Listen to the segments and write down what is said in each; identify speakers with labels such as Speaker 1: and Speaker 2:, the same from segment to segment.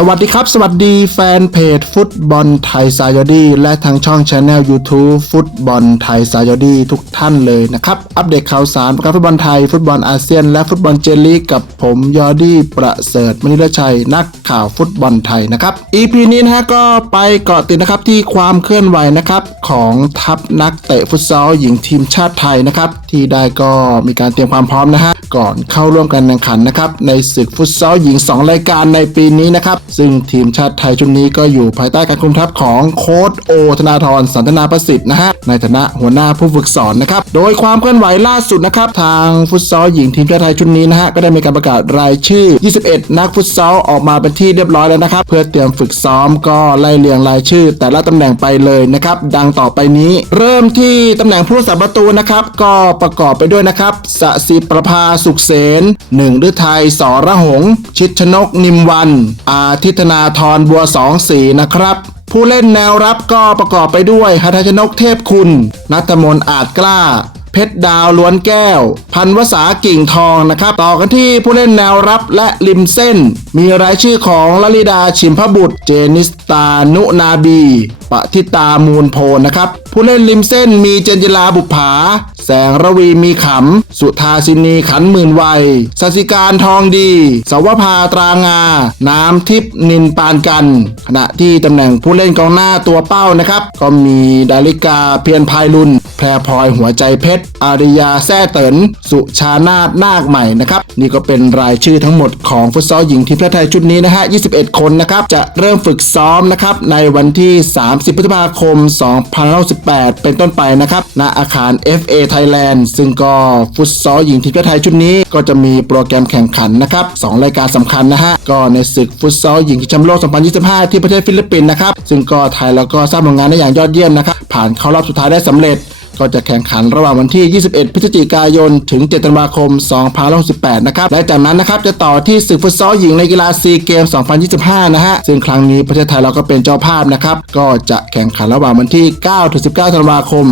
Speaker 1: สวัสดีครับ สวัสดีแฟนเพจฟุตบอลไทยซายอดีและทางช่องช anel YouTube ฟุตบอลไทยซายอดีทุกท่านเลยนะครับ อัปเดตข่าวสารประการฟุตบอลไทย ฟุตบอลอาเซียน และฟุตบอลเจลีกกับผมยอดี้ประเสริฐมณิรชัย นักข่าวฟุตบอลไทยนะครับ EP นี้นะฮะก็ไปเกาะติดนะครับที่ความเคลื่อนไหวนะครับของทัพนักเตะฟุตซอลหญิงทีมชาติไทยนะครับที่ได้ก็มีการเตรียมความพร้อมนะฮะก่อนเข้าร่วมการแข่งขันนะครับในศึกฟุตซอลหญิง 2 รายการในปีนี้นะครับซึ่งทีมชาติไทยชุดนี้ก็อยู่ภายใต้การคุมทัพของโค้ชโอธนาธรสันทนาประสิทธิ์นะฮะในฐานะหัวหน้าผู้ฝึกสอนนะครับ โดยความเคลื่อนไหวล่าสุดนะครับ ทางฟุตซอลหญิงทีมชาติไทยชุดนี้นะฮะก็ได้มีการประกาศรายชื่อ 21 นักฟุตซอลออกมาเป็นที่เรียบร้อยแล้วนะครับ เพื่อเตรียมฝึกซ้อมก็ไล่เรียงรายชื่อ แต่ละตำแหน่งไปเลยนะครับ ดังต่อไปนี้ เริ่มที่ตำแหน่งผู้รักษาประตูนะครับ ก็ประกอบไปด้วยนะครับสศิประภาสุขเสนหนึ่งฤทัยสระหง ชิดชนกนิมวันอาทิตนาทรบัวสองสีนะครับ ผู้เล่นแนวรับก็ประกอบไปด้วยฮัทชนกเทพคุณ นัทมน์อาจกล้า เพชรดาวล้วนแก้ว พันวษากิ่งทองนะครับ ต่อกันที่ผู้เล่นแนวรับและริมเส้น มีรายชื่อของลลิดาชิมพบุตร เจนิสตานุนาบีปทิตามูลโพนะครับ ผู้เล่นริมเส้นมีเจนจิลาบุภา แสงระวีมีขำ สุธาสินีขันหมื่นวัยสสิการทองดี สวภาตรางา น้ำทิพนินปานกัน ขณะที่ตำแหน่งผู้เล่นกองหน้าตัวเป้านะครับ ก็มีดาริกาเพียรพายลุน แพรพลอยหัวใจเพชร อาริยาแซ่เตินสุชานาตนาคใหม่นะครับ นี่ก็เป็นรายชื่อทั้งหมดของฟุตซอลหญิงทีมชาติไทยชุดนี้นะฮะ 21 คนนะครับ จะเริ่มฝึกซ้อมนะครับ ในวันที่ 30 พฤษภาคม2568เป็นต้นไปนะครับ ณ อาคาร FA Thailand ซึ่งก็ฟุตซอลหญิงทีมชาติไทยชุดนี้ ก็จะมีโปรแกรมแข่งขันนะครับ2รายการสำคัญนะฮะ ก็ในศึกฟุตซอลหญิงแชมป์โลก 2025 ที่ประเทศฟิลิปปินส์นะครับ ซึ่งก็ไทยเราก็สร้างผลงานได้อย่างยอดเยี่ยมนะครับ ผ่านเข้ารอบสุดท้ายได้สำเร็จ ก็จะแข่งขันระหว่างวันที่ 21 พฤศจิกายน ถึง 7 ธันวาคม 2068นะครับ และจากนั้นนะครับจะต่อที่ศึกฟุตซอลหญิงในกีฬาซีเกม 2025 นะฮะ ซึ่งครั้งนี้ประเทศไทยเราก็เป็นเจ้าภาพนะครับ ก็จะแข่งขันระหว่างวันที่ 9 ถึง 19 ธันวาคม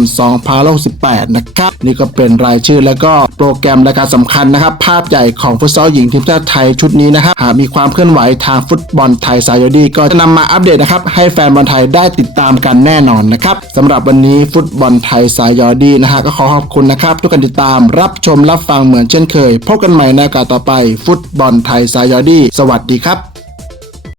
Speaker 1: 2068นะครับ นี่ก็เป็นรายชื่อและก็โปรแกรมรายการสำคัญนะครับ ภาพใหญ่ของฟุตซอลหญิงทีมชาติไทยชุดนี้นะครับ หากมีความเคลื่อนไหวทางฟุตบอลไทยซายดี ก็จะนำมาอัปเดตนะครับให้แฟนบอลไทยได้ติดตามกันแน่นอนนะครับสำหรับวันนี้ฟุตบอลไทยสายยอดีนะฮะก็ขอขอบคุณนะครับ ทุกการติดตามรับชมรับฟังเหมือนเช่นเคย พบกันใหม่ในโอกาสต่อไปฟุตบอลไทยสายยอดี สวัสดีครับ